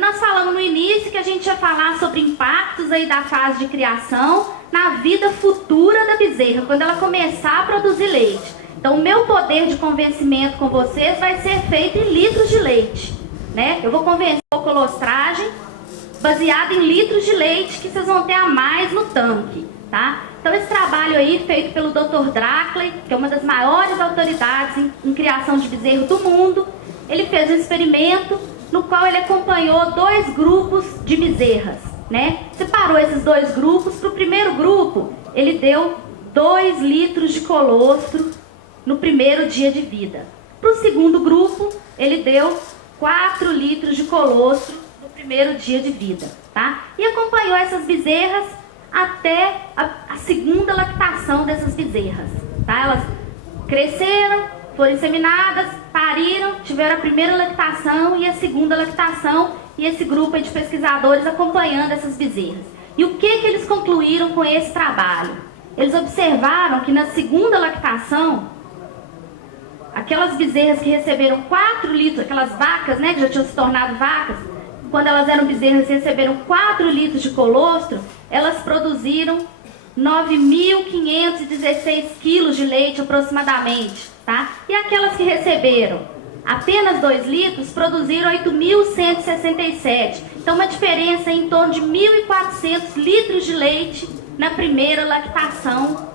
Nós falamos no início que a gente ia falar sobre impactos aí da fase de criação na vida futura da bezerra, quando ela começar a produzir leite. Então, o meu poder de convencimento com vocês vai ser feito em litros de leite, né? Eu vou convencer a colostragem baseada em litros de leite que vocês vão ter a mais no tanque, tá? Então, esse trabalho aí, feito pelo Dr. Drackley, que é uma das maiores autoridades em criação de bezerro do mundo, ele fez um experimento no qual ele acompanhou 2 grupos de bezerras, né? Separou esses 2 grupos. Para o primeiro grupo, ele deu 2 litros de colostro no primeiro dia de vida. Para o segundo grupo, ele deu 4 litros de colostro no primeiro dia de vida, tá? E acompanhou essas bezerras até a segunda lactação dessas bezerras, tá? Elas cresceram, foram inseminadas, pariram, tiveram a primeira lactação e a segunda lactação, e esse grupo de pesquisadores acompanhando essas bezerras. E o que eles concluíram com esse trabalho? Eles observaram que na segunda lactação, aquelas bezerras que receberam 4 litros, aquelas vacas, né, que já tinham se tornado vacas, quando elas eram bezerras e receberam 4 litros de colostro, elas produziram 9.516 quilos de leite aproximadamente, tá? E aquelas que receberam apenas 2 litros produziram 8.167. Então, uma diferença em torno de 1.400 litros de leite na primeira lactação,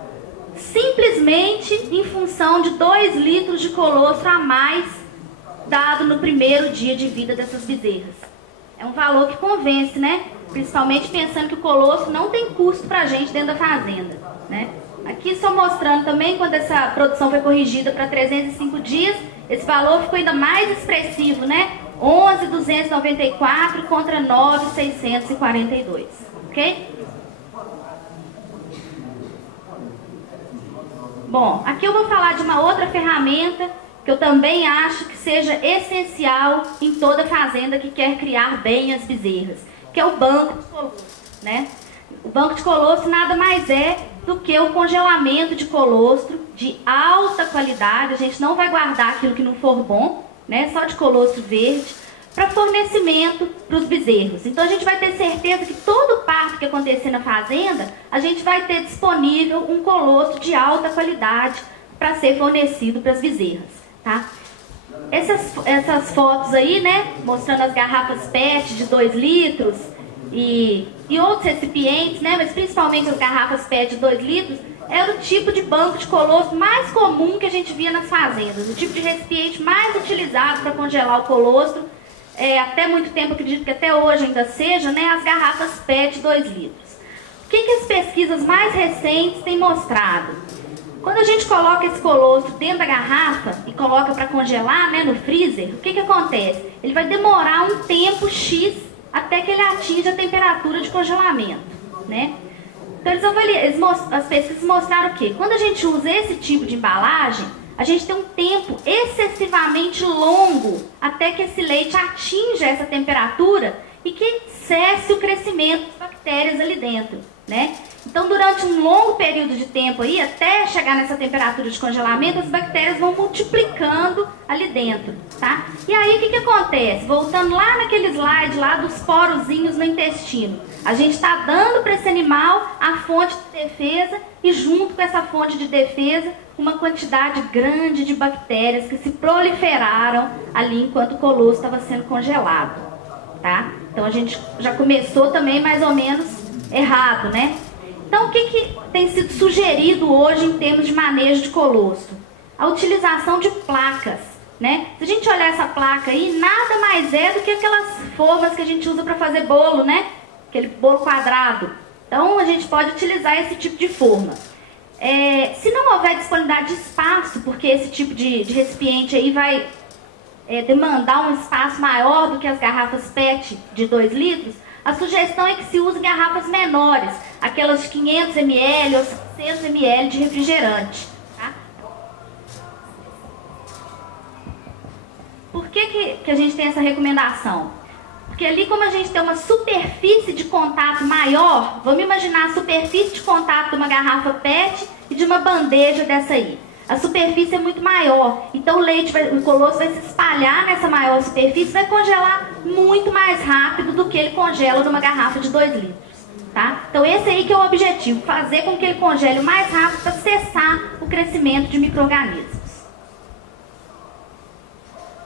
simplesmente em função de 2 litros de colostro a mais dado no primeiro dia de vida dessas bezerras. É um valor que convence, né? Principalmente pensando que o colostro não tem custo para a gente dentro da fazenda, né? Aqui só mostrando também, quando essa produção foi corrigida para 305 dias, esse valor ficou ainda mais expressivo, né? 11.294 contra 9.642, ok? Bom, aqui eu vou falar de uma outra ferramenta que eu também acho que seja essencial em toda fazenda que quer criar bem as bezerras, que é o banco de colostro, né? O banco de colostro nada mais é do que o congelamento de colostro de alta qualidade. A gente não vai guardar aquilo que não for bom, né? Só de colostro verde, para fornecimento para os bezerros. Então a gente vai ter certeza que todo parto que acontecer na fazenda, a gente vai ter disponível um colostro de alta qualidade para ser fornecido para as bezerras, tá? Essas fotos aí, né, mostrando as garrafas PET de 2 litros e outros recipientes, né, mas principalmente as garrafas PET de 2 litros, era o tipo de banco de colostro mais comum que a gente via nas fazendas, o tipo de recipiente mais utilizado para congelar o colostro, até muito tempo, acredito que até hoje ainda seja, né, as garrafas PET 2 litros. O que as pesquisas mais recentes têm mostrado? Quando a gente coloca esse colostro dentro da garrafa e coloca para congelar, né, no freezer, o que acontece? Ele vai demorar um tempo X até que ele atinja a temperatura de congelamento, né? Então as pesquisas mostraram o quê? Quando a gente usa esse tipo de embalagem, a gente tem um tempo excessivamente longo até que esse leite atinja essa temperatura e que cesse o crescimento das bactérias ali dentro, né? Então, durante um longo período de tempo aí, até chegar nessa temperatura de congelamento, as bactérias vão multiplicando ali dentro, tá? E aí, o que acontece? Voltando lá naquele slide lá dos porozinhos no intestino, a gente está dando para esse animal a fonte de defesa e, junto com essa fonte de defesa, uma quantidade grande de bactérias que se proliferaram ali enquanto o colostro estava sendo congelado, tá? Então, a gente já começou também mais ou menos errado, né? Então, o que tem sido sugerido hoje em termos de manejo de colostro? A utilização de placas, né? Se a gente olhar essa placa aí, nada mais é do que aquelas formas que a gente usa para fazer bolo, né? Aquele bolo quadrado. Então, a gente pode utilizar esse tipo de forma. Se não houver disponibilidade de espaço, porque esse tipo de recipiente aí vai demandar um espaço maior do que as garrafas PET de 2 litros, a sugestão é que se use garrafas menores, aquelas de 500 ml ou 600 ml de refrigerante. Tá? Por que a gente tem essa recomendação? Porque ali, como a gente tem uma superfície de contato maior, vamos imaginar a superfície de contato de uma garrafa PET e de uma bandeja dessa aí. a superfície é muito maior. Então o colostro vai se espalhar nessa maior superfície, vai congelar muito mais rápido do que ele congela numa garrafa de 2 litros. Tá? Então esse aí que é o objetivo, fazer com que ele congele o mais rápido para cessar o crescimento de micro-organismos.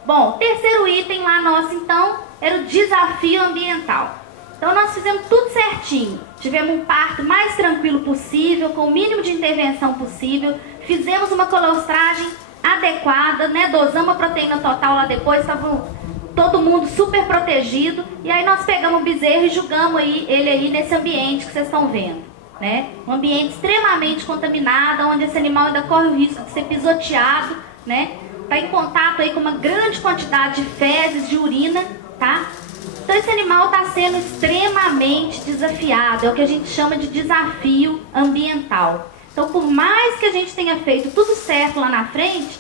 Bom, terceiro item lá nosso então era o desafio ambiental. Então nós fizemos tudo certinho, tivemos um parto mais tranquilo possível, com o mínimo de intervenção possível, fizemos uma colostragem adequada, né? Dosamos a proteína total lá depois, estava todo mundo super protegido, e aí nós pegamos o bezerro e jogamos ele aí nesse ambiente que vocês estão vendo, né? Um ambiente extremamente contaminado, onde esse animal ainda corre o risco de ser pisoteado, né? Está em contato aí com uma grande quantidade de fezes, de urina, tá? Então esse animal está sendo extremamente desafiado, é o que a gente chama de desafio ambiental. Então por mais que a gente tenha feito tudo certo lá na frente,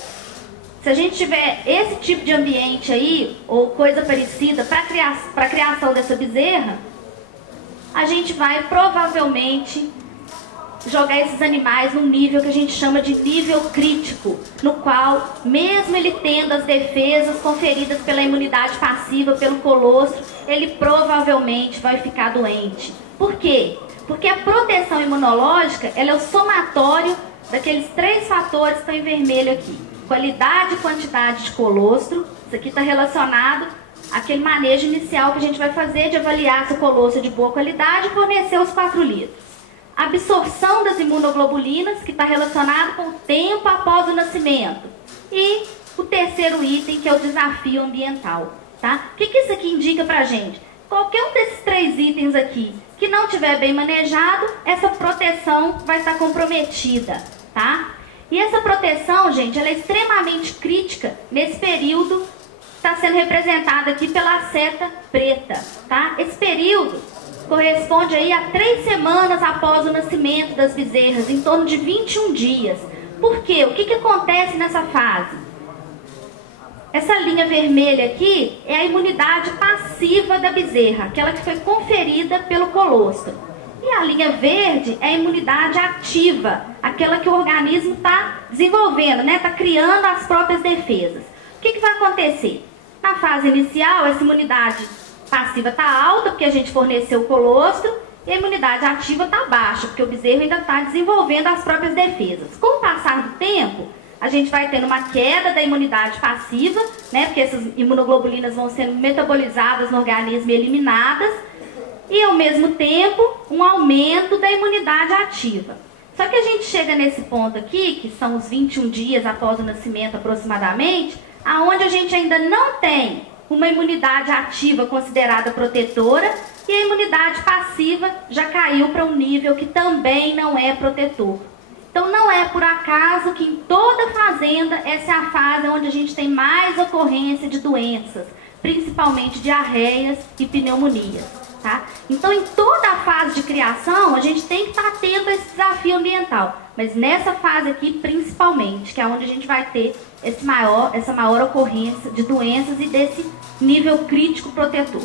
se a gente tiver esse tipo de ambiente aí, ou coisa parecida, para a criação dessa bezerra, a gente vai provavelmente jogar esses animais num nível que a gente chama de nível crítico, no qual, mesmo ele tendo as defesas conferidas pela imunidade passiva, pelo colostro, ele provavelmente vai ficar doente. Por quê? Porque a proteção imunológica, ela é o somatório daqueles 3 fatores que estão em vermelho aqui. Qualidade e quantidade de colostro, isso aqui está relacionado àquele manejo inicial que a gente vai fazer de avaliar se o colostro é de boa qualidade e fornecer os 4 litros. Absorção das imunoglobulinas, que está relacionado com o tempo após o nascimento. E o terceiro item, que é o desafio ambiental. Tá? O que isso aqui indica para a gente? Qualquer um desses 3 itens aqui que não estiver bem manejado, essa proteção vai estar comprometida. Tá? E essa proteção, gente, ela é extremamente crítica nesse período que está sendo representado aqui pela seta preta. Tá? Esse período corresponde aí a 3 semanas após o nascimento das bezerras, em torno de 21 dias. Por quê? O que acontece nessa fase? Essa linha vermelha aqui é a imunidade passiva da bezerra, aquela que foi conferida pelo colostro. E a linha verde é a imunidade ativa, aquela que o organismo está desenvolvendo, né? Está criando as próprias defesas. O que vai acontecer? Na fase inicial, essa imunidade passiva está alta, porque a gente forneceu o colostro, e a imunidade ativa está baixa, porque o bezerro ainda está desenvolvendo as próprias defesas. Com o passar do tempo, a gente vai tendo uma queda da imunidade passiva, né, porque essas imunoglobulinas vão sendo metabolizadas no organismo e eliminadas, e ao mesmo tempo, um aumento da imunidade ativa. Só que a gente chega nesse ponto aqui, que são os 21 dias após o nascimento aproximadamente, aonde a gente ainda não tem uma imunidade ativa considerada protetora, e a imunidade passiva já caiu para um nível que também não é protetor. Então não é por acaso que em toda fazenda essa é a fase onde a gente tem mais ocorrência de doenças, principalmente diarreias e pneumonias. Tá? Então em toda a fase de criação a gente tem que estar atento a esse desafio ambiental, mas nessa fase aqui principalmente, que é onde a gente vai ter essa maior ocorrência de doenças e desse nível crítico protetor.